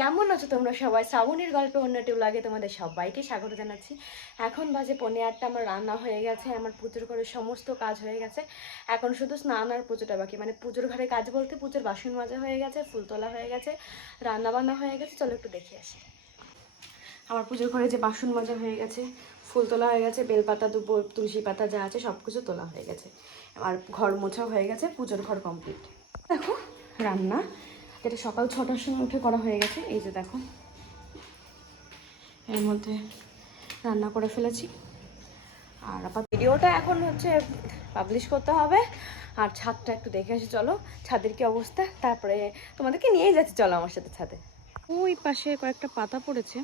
কেমন আছো তোমরা সবাই? শ্রাবণীর গল্পে অন্য লাগে তোমাদের সবাইকে স্বাগত জানাচ্ছি। এখন বাজে পনেরো আটটা, আমার রান্না হয়ে গেছে, আমার পুজোর ঘরে সমস্ত কাজ হয়ে গেছে। এখন শুধু স্নান আর পুজোটা বাকি মানে পুজোর ঘরে কাজ বলতে পুজোর বাসন মাজা হয়ে গেছে, ফুল তোলা হয়ে গেছে রান্না বান্না হয়ে গেছে, চলো একটু দেখে আসি। আমার পুজোর ঘরে যে বাসন মাজা হয়ে গেছে, ফুল তোলা হয়ে গেছে, বেলপাতা দুপো তুলসী পাতা যা আছে সব কিছু তোলা হয়ে গেছে। আর ঘর মোছাও হয়ে গেছে, পুজোর ঘর কমপ্লিট দেখো, রান্না যেটা সকাল ছটার সময় উঠে করা হয়ে গেছে। এই যে দেখো। এর মধ্যে রান্না করে ফেলেছি। আর আবার ভিডিওটা এখন হচ্ছে পাবলিশ করতে হবে। আর ছাদটা একটু দেখে আসি, চলো। ছাদের কি অবস্থা? তারপরে তোমাদেরকে নিয়েই যাচ্ছি, চলো আমার সাথে ছাদে। ওই পাশে কয়েকটা পাতা পড়েছে।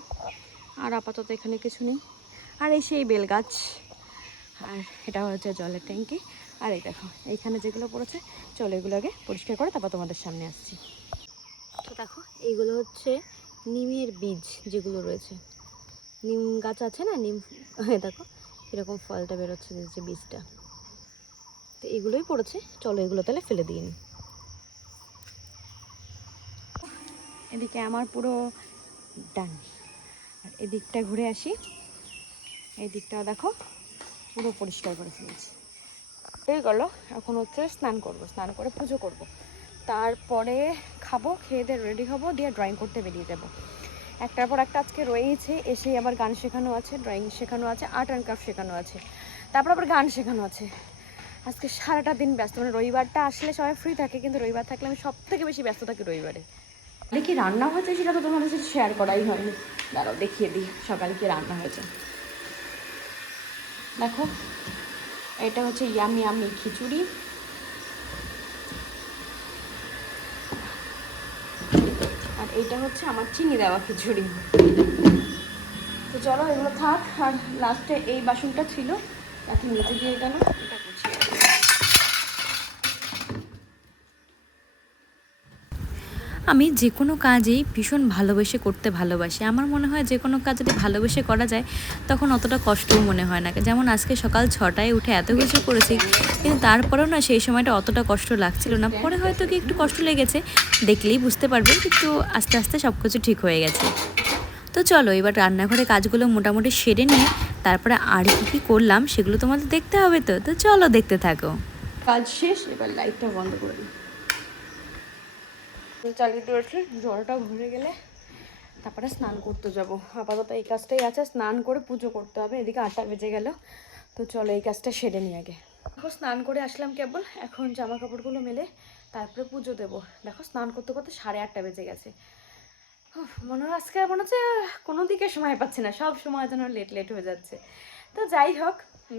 আর আপাতত এখানে কিছু নেই। আর এই সেই বেল গাছ আর এটা হচ্ছে জলের ট্যাঙ্কি। আর এই দেখো, এইখানে যেগুলো পড়েছে, চলো এগুলো আগে পরিষ্কার করে তারপর তোমাদের সামনে আসছি। দেখো, এইগুলো হচ্ছে নিমের বীজ যেগুলো রয়েছে। নিম গাছ আছে না? নিম হ্যাঁ দেখো, এরকম ফলটা বেরোচ্ছে যে- বীজটা। তো এগুলোই পড়েছে। চলো এগুলো তাহলে ফেলে দিই এদিকে আমার পুরো ডান। আর এদিকটা ঘুরে আসি। এই দেখো, পুরো পরিষ্কার করে ফেলেছি। হয়ে গেল, এখন হচ্ছে স্নান করব। স্নান করে পুজো করব। তারপরে খাব, খেয়ে দিয়ে রেডি হব, দিয়ে ড্রয়িং করতে বেরিয়ে যাব। একটার পর একটা আজকে রয়েছে এসে আবার গান শেখানো আছে ড্রয়িং শেখানো আছে আর্ট অ্যান্ড ক্রাফট শেখানো আছে। তারপর আবার গান শেখানো আছে। আজকে সারাটা দিন ব্যস্ত মানে রবিবারটা আসলে সবাই ফ্রি থাকে, কিন্তু রবিবার থাকলে আমি সব থেকে বেশি ব্যস্ত থাকি রবিবারে। কি রান্না হয়েছে সেটা তো তোমাদের সাথে শেয়ার করাই হয়নি। দাঁড়াও, দেখিয়ে দিই সকালে কি রান্না হয়েছে। দেখো, এটা হচ্ছে ইয়ামি ইয়ামি খিচুড়ি। এইটা হচ্ছে আমার চিনি দেওয়া খিচুড়ি। তো চলো এগুলো থাক, আর লাস্টে এই বাসনটা ছিল এখন নিচে দিয়ে গেল এটা গুছিয়ে আমি যে কোনো কাজেই ভীষণ ভালোবেসে করতে ভালোবাসি। আমার মনে হয় যে কোনো কাজ যদি ভালোবেসে করা যায়, তখন অতটা কষ্টও মনে হয় না। যেমন আজকে সকাল ছটায় উঠে এত কিছু করেছি, কিন্তু তারপরেও না সেই সময়টা অতটা কষ্ট লাগছিল না। পরে হয়তো কি একটু কষ্ট লেগেছে, দেখলেই বুঝতে পারবেন কিন্তু আস্তে আস্তে সব কিছু ঠিক হয়ে গেছে। তো চলো, এবার রান্নাঘরে কাজগুলো মোটামুটি সেরে নিয়ে, তারপরে আর কি কী করলাম সেগুলো তোমাদের দেখতে হবে তো? তো চলো দেখতে থাকো। কাজ শেষ, এবার লাইটটা বন্ধ করে দিই। চালিয়ে দিয়েছি জলটা ভরে গেলে তারপরে স্নান করতে যাব। আপাতত এই কাজটাই আছে, স্নান করে পুজো করতে হবে, এদিকে আটটা বেজে গেল। তো চলো এই কাজটা সেরে নিই আগে। দেখো, স্নান করে আসলাম কেবল, এখন জামা কাপড়গুলো মেলে তারপরে পুজো দেবো। দেখো, স্নান করতে করতে সাড়ে আটটা বেজে গেছে। মনে হয় আজকে মনে হচ্ছে কোনো দিকে সময় পাচ্ছি না, সব সময় যেন লেট লেট হয়ে যাচ্ছে। তো যাই হোক,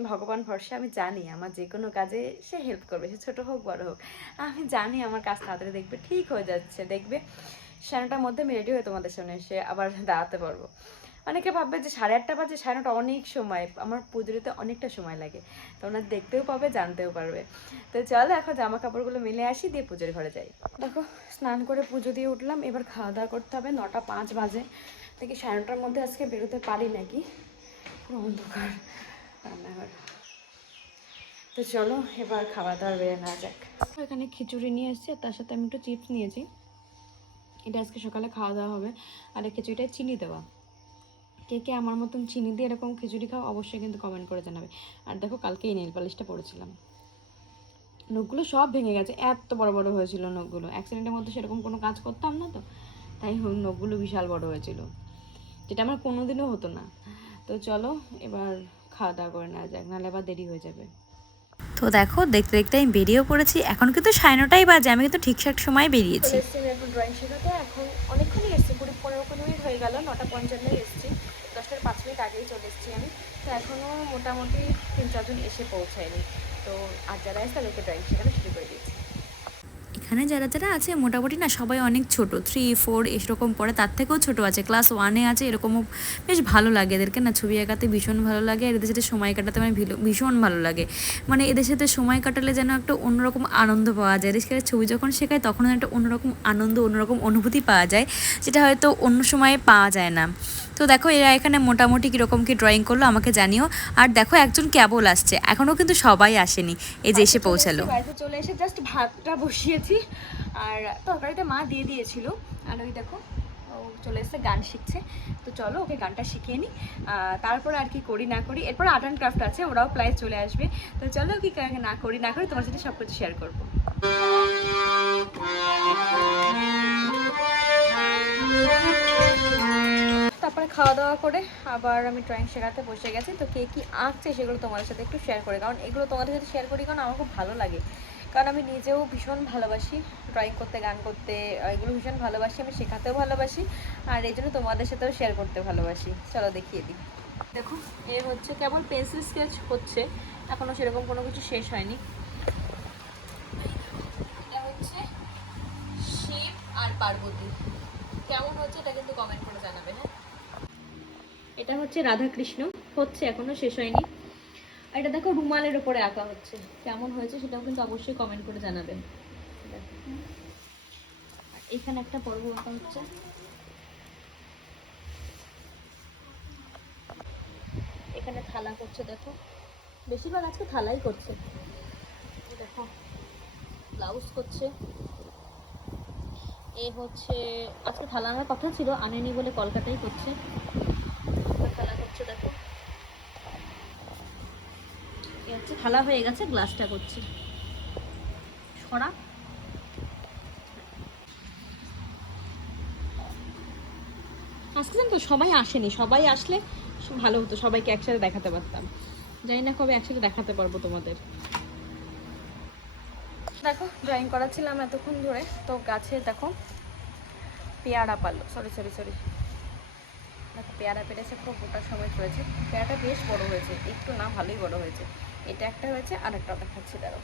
ভগবান ভরসা, আমি জানি আমার যে কোনো কাজে সে হেল্প করবে, সে ছোটো হোক, বড় হোক। আমি জানি আমার কাজ তাড়াতাড়ি দেখবে, ঠিক হয়ে যাচ্ছে, দেখবে। সাড়ে মধ্যে আমি রেডি হয়ে তোমাদের সামনে এসে আবার দাঁড়াতে পারব। অনেকে ভাববে যে সাড়ে আটটা বাজে, সাড়ে নটা অনেক সময়, আমার পুজোতে অনেকটা সময় লাগে। তোমরা দেখতেও পাবে, জানতেও পারবে। তো চলো এখন জামা কাপড়গুলো মিলে আসি, দিয়ে পুজোর ঘরে যাই। দেখো, স্নান করে পুজো দিয়ে উঠলাম, এবার খাওয়া দাওয়া করতে হবে, নটা পাঁচ বাজে। দেখি সাড়ে নটার মধ্যে আজকে বেরোতে পারি নাকি? পুরো অন্ধকার রান্নাঘর। তো চলো, এবার খাওয়া দাওয়া বেড়ে নেওয়া যাক। এখানে খিচুড়ি নিয়ে এসেছি তার সাথে আমি একটু চিপস নিয়েছি। এটা আজকে সকালে খাওয়া দাওয়া হবে, আর এই খিচুড়িটায় চিনি দেওয়া। কে কে আমার মতন চিনি দিয়ে এরকম খিচুড়ি খাও, অবশ্যই কিন্তু কমেন্ট করে জানাবে। আর দেখো কালকে এই নেল পালিশটা পড়েছিলাম নখগুলো সব ভেঙে গেছে, এত বড় বড় হয়েছিল নখগুলো। অ্যাক্সিডেন্টের মধ্যে সেরকম কোনো কাজ করতাম না তো, তাই নখগুলো বিশাল বড় হয়েছিল। যেটা আমার কোনোদিনও হতো না। তো চলো এবার খাওয়া দাওয়া করে নেওয়া যাক নাহলে আবার দেরি হয়ে যাবে। তো দেখো দেখতে দেখতে আমি বেরিয়েও পড়েছি। এখন কিন্তু সাড়ে নটাই বাজে আমি কিন্তু ঠিকঠাক সময় বেরিয়েছি। এখন ড্রয়িং শেখাতে এখন অনেকক্ষণই এসেছি কুড়ি পনেরো কুড়ি মিনিট হয়ে গেল নটা পঞ্চান্নে এসেছি। দশটার পাঁচ মিনিট আগেই চলে এসেছি আমি। তো এখনও মোটামুটি তিন চারজন এসে পৌঁছায়নি। তো আর যারা এসে তাদেরকে ড্রয়িং শেখানো শুরু করে দিয়েছি। এখানে যারা যারা আছে মোটামুটি না সবাই অনেক ছোট। থ্রি ফোর এরকম পড়ে তার থেকেও ছোট আছে। ক্লাস ওয়ানে আছে এরকমও বেশ ভালো লাগে এদেরকে না। ছবি আঁকাতে ভীষণ ভালো লাগে আর এদের সাথে সময় কাটাতে মানে ভিলো- ভীষণ ভালো লাগে। মানে এদের সাথে সময় কাটালে যেন একটা অন্যরকম আনন্দ পাওয়া যায়। এদের ছবি যখন শেখায় তখন একটা অন্যরকম আনন্দ অন্যরকম অনুভূতি পাওয়া যায় যেটা হয়তো অন্য সময়ে পাওয়া যায় না। তো দেখো এরা এখানে মোটামুটি কীরকম কি ড্রয়িং করল আমাকে জানিও। আর দেখো একজন ক্যাবল আসছে। এখনও কিন্তু সবাই আসেনি। এই যে এসে পৌঁছালো। চলে এসে জাস্ট ভাতটা বসিয়েছি। আর তরকারিটা মা দিয়ে দিয়েছিল। আর ওই দেখো, ও চলে এসেছে, গান শিখছে। তো চলো ওকে গানটা শিখিয়ে নিই। তারপর আর কি করি, না করি। এরপর আর্ট অ্যান্ড ক্রাফট আছে, ওরাও প্রায় চলে আসবে। তো চলো কি না করি না করি, তোমার সাথে সব কিছু শেয়ার করব। তারপরে খাওয়া দাওয়া করে আবার আমি ড্রয়িং শেখাতে বসে গেছি। তো কে কী আঁকছে সেগুলো তোমাদের সাথে একটু শেয়ার করি। কারণ এগুলো তোমাদের সাথে শেয়ার করি, কারণ আমার খুব ভালো লাগে। কারণ আমি নিজেও ভীষণ ভালোবাসি ড্রয়িং করতে, গান করতে এগুলো ভীষণ ভালোবাসি, আমি শেখাতেও ভালোবাসি, আর এই জন্য তোমাদের সাথেও শেয়ার করতে ভালোবাসি। চলো দেখিয়ে দিই। দেখো, এ হচ্ছে কেবল পেন্সিল স্কেচ হচ্ছে এখনও সেরকম কোনো কিছু শেষ হয়নি। এটা হচ্ছে শিব আর পার্বতী। কেমন হচ্ছে এটা কিন্তু কমেন্ট করে হ্যাঁ? এটা হচ্ছে রাধা কৃষ্ণ হচ্ছে এখনও শেষ হয়নি। আর এটা দেখো রুমালের উপরে আঁকা হচ্ছে। কেমন হয়েছে সেটাও কিন্তু অবশ্যই কমেন্ট করে জানাবেন। এখানে একটা পর্ব আঁকা হচ্ছে। এখানে থালা করছে, দেখো। বেশিরভাগ আজকে থালাই করছে। দেখো ব্লাউজ করছে। এ হচ্ছে, আজকে থালা আনার কথা ছিল, আনেনি বলে কলকাতায় করছে এবার থালা করছে দেখো হচ্ছে থালা হয়ে গেছে গ্লাসটা করছে। সরা। আজকে তো সবাই আসেনি, সবাই আসলে ভালো হতো, সবাইকে একসাথে দেখাতে পারতাম। জানি না কবে একসাথে দেখাতে পারব তোমাদের। দেখো ড্রয়িং করাচ্ছিলাম এতক্ষণ ধরে, তো গাছে দেখো, পেয়ারা পারল সরি সরি সরি দেখো, পেয়ারা পেরেছে খুব গোটা সময় চলেছে পেয়ারাটা বেশ বড় হয়েছে, একটু না, ভালোই বড় হয়েছে। এটা একটা হয়েছে, আর একটা দেখাচ্ছি দাঁড়ো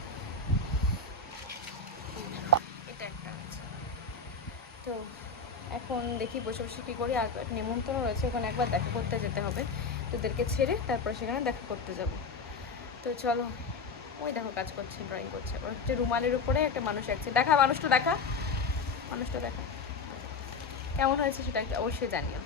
এটা একটা আছে তো এখন দেখি বসে বসে কী করি, আর নিমন্ত্রণ রয়েছে, ওখানে একবার দেখা করতে যেতে হবে। তোদেরকে ছেড়ে তারপরে সেখানে দেখা করতে যাব। তো চলো, ওই দেখো কাজ করছে ড্রয়িং করছে। ওর হচ্ছে রুমালের উপরে একটা মানুষ আঁকছে দেখা, মানুষটা দেখা মানুষটা দেখা। কেমন হয়েছে সেটা অবশ্যই জানিও।